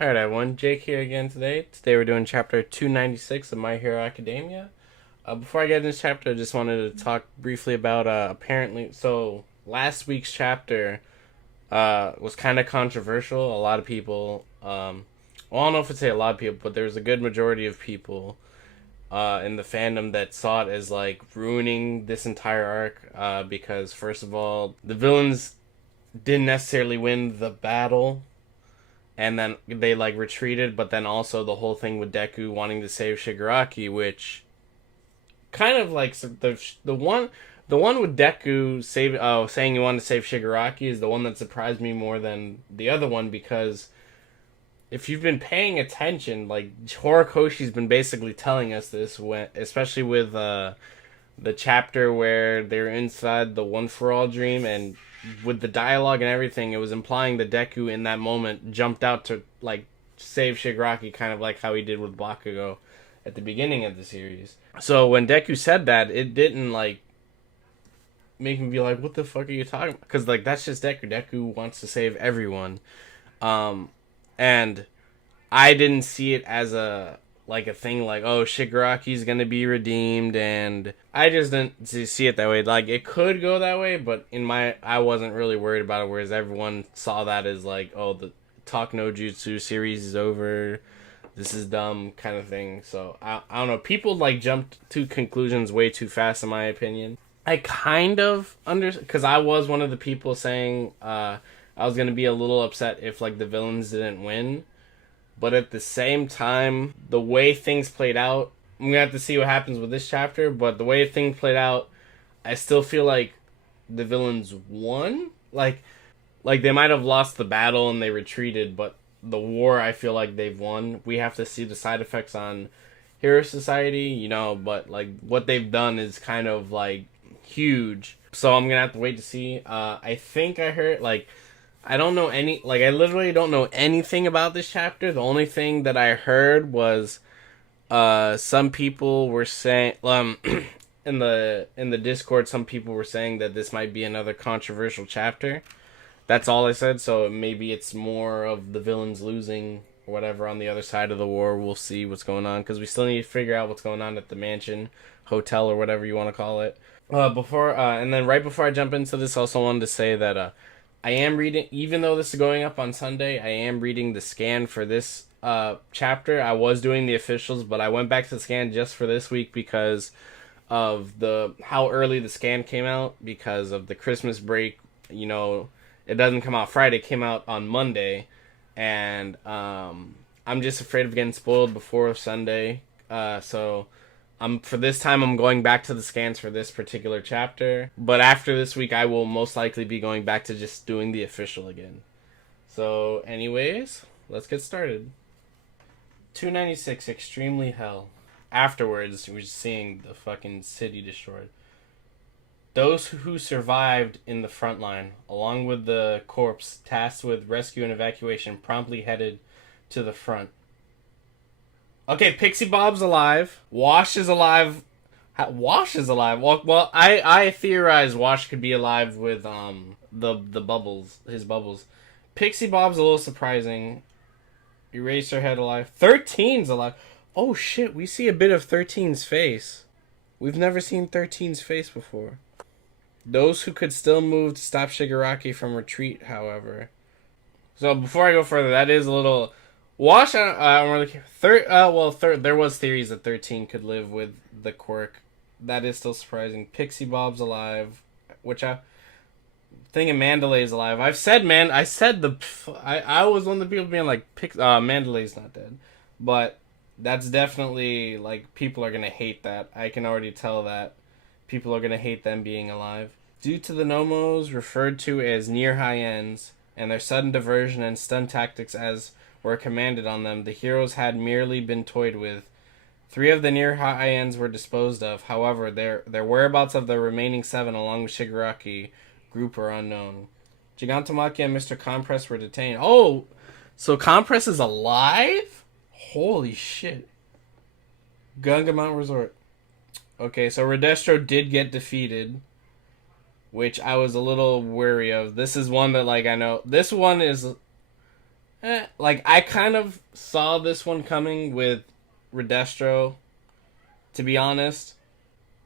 Alright everyone, Jake here again today. Today we're doing chapter 296 of My Hero Academia. Before I get into this chapter, I just wanted to talk briefly about last week's chapter was kind of controversial. A lot of people, well, I don't know if I'd say a lot of people, but there was a good majority of people in the fandom that saw it as like ruining this entire arc because, first of all, the villains didn't necessarily win the battle and then they like retreated, but then also the whole thing with Deku wanting to save Shigaraki, which kind of like the one with Deku saying he wanted to save Shigaraki is the one that surprised me more than the other one, because if you've been paying attention, like Horikoshi's been basically telling us this, when especially with the chapter where they're inside the One for All dream, and with the dialogue and everything, it was implying that Deku in that moment jumped out to like save Shigaraki, kind of like how he did with Bakugo at the beginning of the series. So when Deku said that, it didn't like make me be like, "What the fuck are you talking about?" Because like that's just Deku. Deku wants to save everyone, and I didn't see it as a thing like, oh, Shigaraki's gonna be redeemed, and I just didn't see it that way. Like, it could go that way, but I wasn't really worried about it, whereas everyone saw that as like, oh, the Talk No Jutsu series is over, this is dumb kind of thing. So I don't know, people like jumped to conclusions way too fast in my opinion. I kind of because I was one of the people saying I was gonna be a little upset if like the villains didn't win, but at the same time, the way things played out, I'm gonna have to see what happens with this chapter. But the way things played out, I still feel like the villains won. Like they might have lost the battle and they retreated, but the war, I feel like they've won. We have to see the side effects on Hero Society, but like what they've done is kind of like huge. So I'm gonna have to wait to see. I think I heard like I literally don't know anything about this chapter. The only thing that I heard was some people were saying in the Discord, some people were saying that this might be another controversial chapter. That's all I said, so maybe it's more of the villains losing or whatever on the other side of the war. We'll see what's going on, because we still need to figure out what's going on at the mansion, hotel, or whatever you want to call it. And then right before I jump into this, I also wanted to say that I am reading, even though this is going up on Sunday, I am reading the scan for this chapter. I was doing the officials, but I went back to the scan just for this week because of the how early the scan came out, because of the Christmas break. It doesn't come out Friday, it came out on Monday, and I'm just afraid of getting spoiled before Sunday. So for this time, I'm going back to the scans for this particular chapter. But after this week, I will most likely be going back to just doing the official again. So, anyways, let's get started. 296, Extremely Hell. Afterwards, we're seeing the fucking city destroyed. Those who survived in the front line, along with the corpse tasked with rescue and evacuation, promptly headed to the front. Okay, Pixie Bob's alive. Wash is alive. Wash is alive. Well, I theorize Wash could be alive with the bubbles, his bubbles. Pixie Bob's a little surprising. Eraserhead alive. 13's alive. Oh shit, we see a bit of 13's face. We've never seen 13's face before. Those who could still move to stop Shigaraki from retreat, however. So before I go further, that is a little. Wash, I don't really care. There was theories that 13 could live with the quirk. That is still surprising. Pixie Bob's alive, which I think Mandalay's alive. I was one of the people being like, Mandalay's not dead, but that's definitely like people are gonna hate that. I can already tell that people are gonna hate them being alive due to the Nomos referred to as near high ends and their sudden diversion and stun tactics as were commanded on them. The heroes had merely been toyed with. 3 of the near high ends were disposed of. However, their whereabouts of the remaining 7, along with Shigaraki group, are unknown. Gigantomachia and Mr. Compress were detained. Oh, so Compress is alive? Holy shit. Gunga Mount Resort. Okay, so Redestro did get defeated, which I was a little wary of. This is one that, like, I know. This one is Like, I kind of saw this one coming with Redestro, to be honest.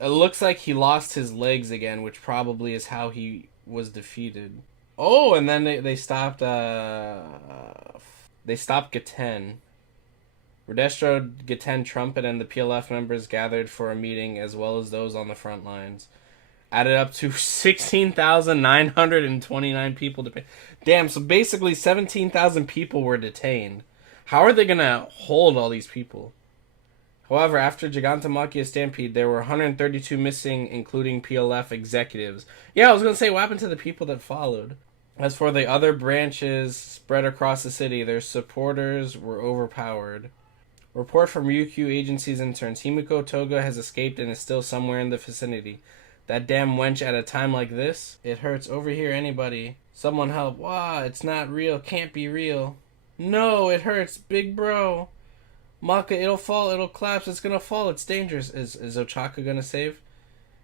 It looks like he lost his legs again, which probably is how he was defeated. Oh, and then they stopped Gaten. Redestro, Gaten, Trumpet, and the PLF members gathered for a meeting, as well as those on the front lines. Added up to 16,929 people detained. Damn, so basically 17,000 people were detained. How are they gonna hold all these people? However, after Gigantomachia Stampede, there were 132 missing, including PLF executives. Yeah, I was gonna say, what happened to the people that followed? As for the other branches spread across the city, their supporters were overpowered. Report from Ryukyu agency's interns. Himiko Toga has escaped and is still somewhere in the vicinity. That damn wench at a time like this? It hurts. Over here, anybody. Someone help. Wow, it's not real. Can't be real. No, it hurts. Big bro. Maka, it'll fall. It'll collapse. It's gonna fall. It's dangerous. Is Ochaka gonna save?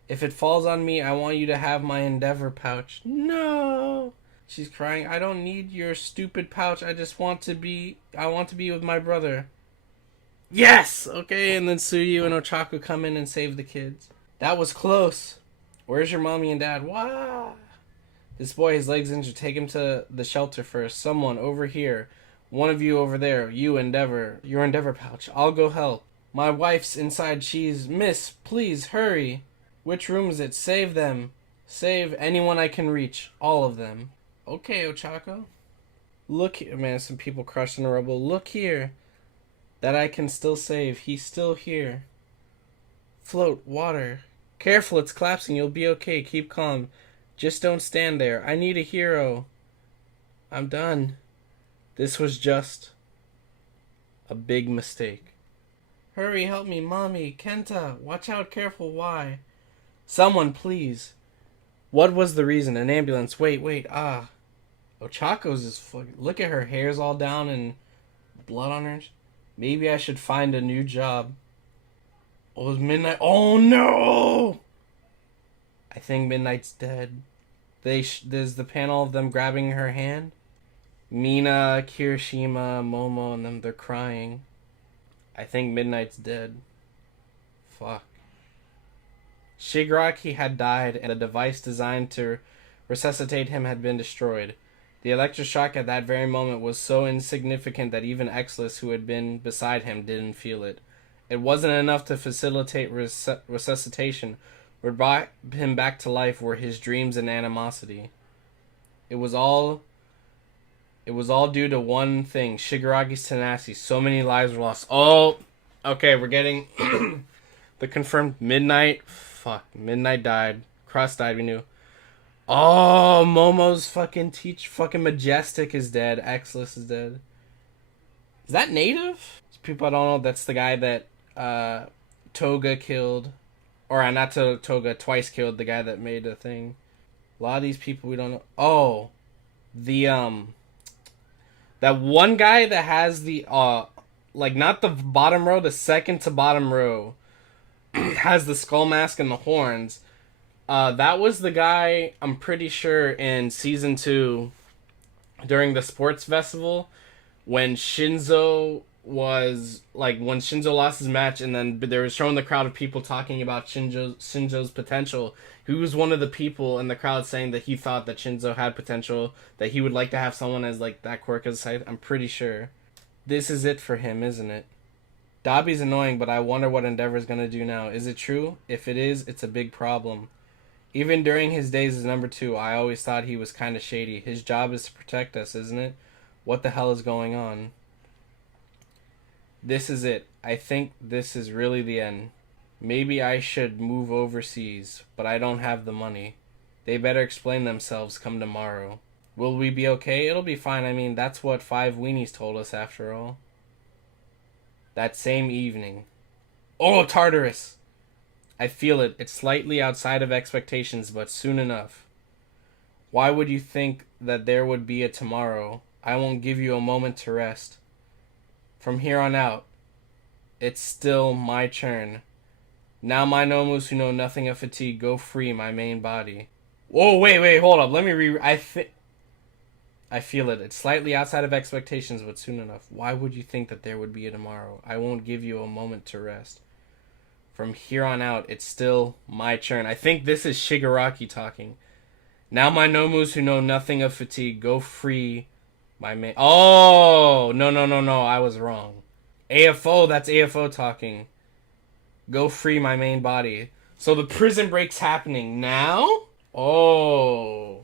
If it falls on me, I want you to have my Endeavor pouch. No. She's crying. I don't need your stupid pouch. I want to be with my brother. Yes! Okay, and then Tsuyu and Ochaka come in and save the kids. That was close. Where's your mommy and dad? Wow. This boy, his leg's injured. Take him to the shelter first. Someone over here. One of you over there. You, Endeavor. Your Endeavor pouch. I'll go help. My wife's inside. She's... Miss, please, hurry. Which room is it? Save them. Save anyone I can reach. All of them. Okay, Ochako. Look here. Man, some people crushed in the rubble. Look here. That I can still save. He's still here. Float. Water. Careful, it's collapsing. You'll be okay. Keep calm. Just don't stand there. I need a hero. I'm done. This was just a big mistake. Hurry, help me, Mommy. Kenta, watch out, careful. Why? Someone, please. What was the reason? An ambulance. Wait. Ochako's is fucking... Look at her. Hair's all down and blood on her. Maybe I should find a new job. Oh, it's Midnight. Oh, no! I think Midnight's dead. There's the panel of them grabbing her hand. Mina, Kirishima, Momo, and them, they're crying. I think Midnight's dead. Fuck. Shigaraki had died, and a device designed to resuscitate him had been destroyed. The electroshock at that very moment was so insignificant that even Exless, who had been beside him, didn't feel it. It wasn't enough to facilitate resuscitation. What brought him back to life were his dreams and animosity. It was all due to one thing, Shigaraki's tenacity. So many lives were lost. Oh, okay, we're getting the confirmed Midnight. Fuck, Midnight died. Cross died, we knew. Oh, Momo's fucking Majestic is dead. Exless is dead. Is that native? People I don't know, that's the guy that Toga killed. Or not Toga, twice killed the guy that made the thing. A lot of these people we don't know. Oh, the that one guy that has the like not the bottom row, the second to bottom row has the skull mask and the horns. That was the guy, I'm pretty sure, in season 2 during the sports festival when Shinzo lost his match, and then they were showing the crowd of people talking about Shinzo's potential. He was one of the people in the crowd saying that he thought that Shinzo had potential, that he would like to have someone as like that quirk as side. I'm pretty sure. This is it for him, isn't it? Dabi's annoying, but I wonder what Endeavor's gonna do now. Is it true? If it is, it's a big problem. Even during his days as number 2, I always thought he was kind of shady. His job is to protect us, isn't it? What the hell is going on? This is it. I think this is really the end. Maybe I should move overseas, but I don't have the money. They better explain themselves come tomorrow. Will we be okay? It'll be fine. I mean, that's what 5 weenies told us after all. That same evening. Oh, Tartarus! I feel it. It's slightly outside of expectations, but soon enough. Why would you think that there would be a tomorrow? I won't give you a moment to rest. From here on out, it's still my turn. Now my nomus who know nothing of fatigue go free my main body. Whoa, wait, hold up. Let me I feel it. It's slightly outside of expectations, but soon enough. Why would you think that there would be a tomorrow? I won't give you a moment to rest. From here on out, it's still my turn. I think this is Shigaraki talking. Now my Nomus who know nothing of fatigue, go free my main... Oh! No. I was wrong. AFO, that's AFO talking. Go free my main body. So the prison break's happening now? Oh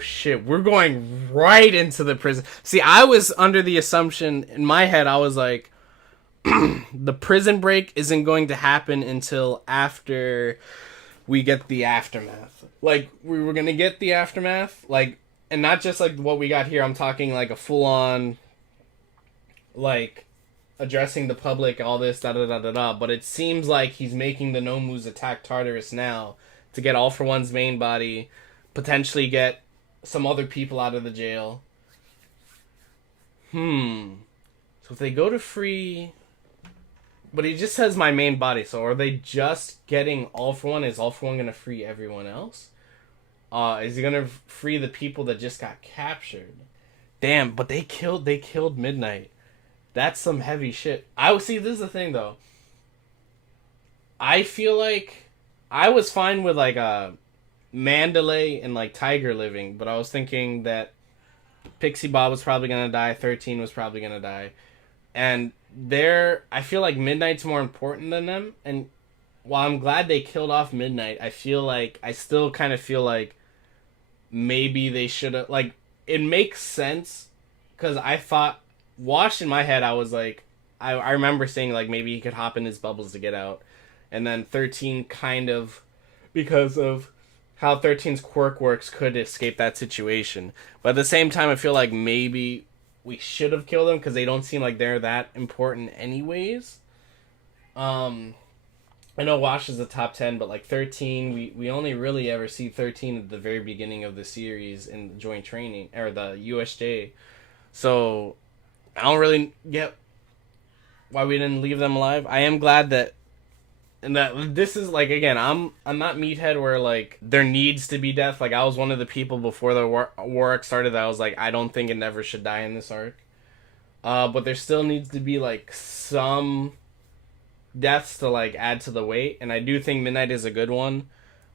shit. We're going right into the prison. See, I was under the assumption, in my head, I was like, the prison break isn't going to happen until after we get the aftermath. Like, we were going to get the aftermath, like, and not just like what we got here. I'm talking like a full-on, like, addressing the public, all this, da-da-da-da-da. But it seems like he's making the Nomus attack Tartarus now to get All For One's main body, potentially get some other people out of the jail. So if they go to free... But he just says my main body, so are they just getting All For One? Is All For One going to free everyone else? Is he going to free the people that just got captured? Damn, but they killed Midnight. That's some heavy shit. See, this is the thing, though. I feel like I was fine with, like, Mandalay and, like, Tiger living, but I was thinking that Pixie Bob was probably going to die, 13 was probably going to die. And I feel like Midnight's more important than them, and while I'm glad they killed off Midnight, I still kind of feel like maybe they should have, like, it makes sense, because I thought, washed in my head, I was like, I remember saying, like, maybe he could hop in his bubbles to get out, and then 13 kind of, because of how 13's quirk works, could escape that situation. But at the same time, I feel like maybe we should have killed them because they don't seem like they're that important anyways. I know Wash is the top 10, but like 13, we only really ever see 13 at the very beginning of the series in the joint training, or the USJ. So I don't really get why we didn't leave them alive. I am glad that, and that this is like, again, I'm not meathead where like there needs to be death. Like I was one of the people before the war arc started that I was like, I don't think it never should die in this arc. But there still needs to be like some deaths to like add to the weight, and I do think Midnight is a good one.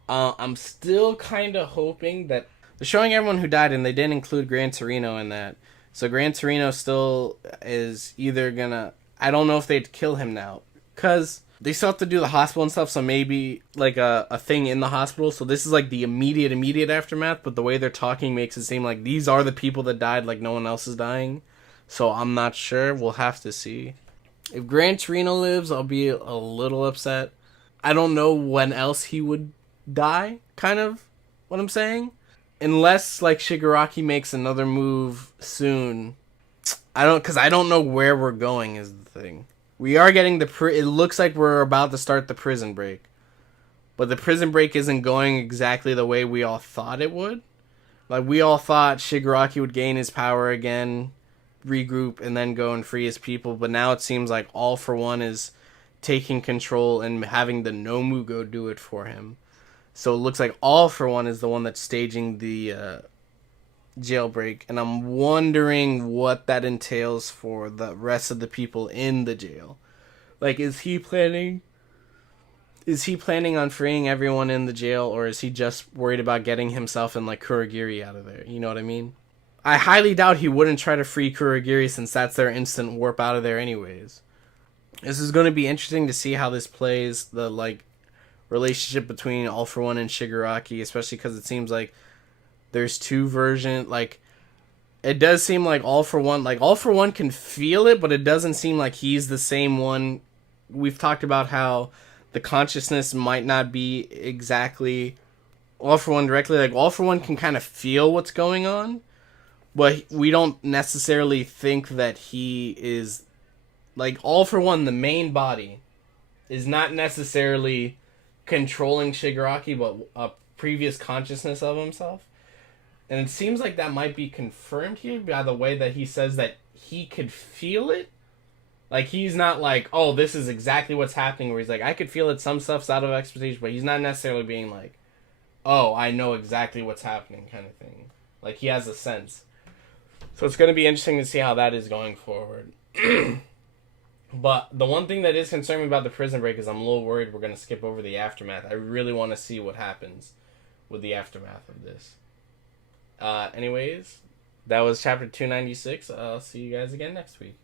I'm still kind of hoping that they're showing everyone who died, and they didn't include Gran Torino in that. So Gran Torino still is either gonna, I don't know if they'd kill him now, because they still have to do the hospital and stuff, so maybe like a thing in the hospital. So this is like the immediate aftermath, but the way they're talking makes it seem like these are the people that died, like no one else is dying. So I'm not sure. We'll have to see. If Gran Torino lives, I'll be a little upset. I don't know when else he would die, kind of what I'm saying. Unless like Shigaraki makes another move soon. Because I don't know where we're going is the thing. We are getting it looks like we're about to start the prison break. But the prison break isn't going exactly the way we all thought it would. Like, we all thought Shigaraki would gain his power again, regroup, and then go and free his people. But now it seems like All For One is taking control and having the Nomu go do it for him. So it looks like All For One is the one that's staging the jailbreak, and I'm wondering what that entails for the rest of the people in the jail. Like, is he planning on freeing everyone in the jail, or is he just worried about getting himself and like Kurogiri out of there? You know what I mean? I highly doubt he wouldn't try to free Kurogiri, since that's their instant warp out of there anyways. This is going to be interesting to see how this plays, the like relationship between All For One and Shigaraki, especially because it seems like there's two versions. Like, it does seem like All For One can feel it, but it doesn't seem like he's the same one. We've talked about how the consciousness might not be exactly All For One directly. Like, All For One can kind of feel what's going on, but we don't necessarily think that he is, like, All For One, the main body, is not necessarily controlling Shigaraki, but a previous consciousness of himself. And it seems like that might be confirmed here by the way that he says that he could feel it. Like, he's not like, oh, this is exactly what's happening, where he's like, I could feel it, some stuff's out of expectation, but he's not necessarily being like, oh, I know exactly what's happening, kind of thing. Like, he has a sense. So it's going to be interesting to see how that is going forward. But the one thing that is concerning me about the prison break is I'm a little worried we're going to skip over the aftermath. I really want to see what happens with the aftermath of this. Anyways, that was chapter 296. I'll see you guys again next week.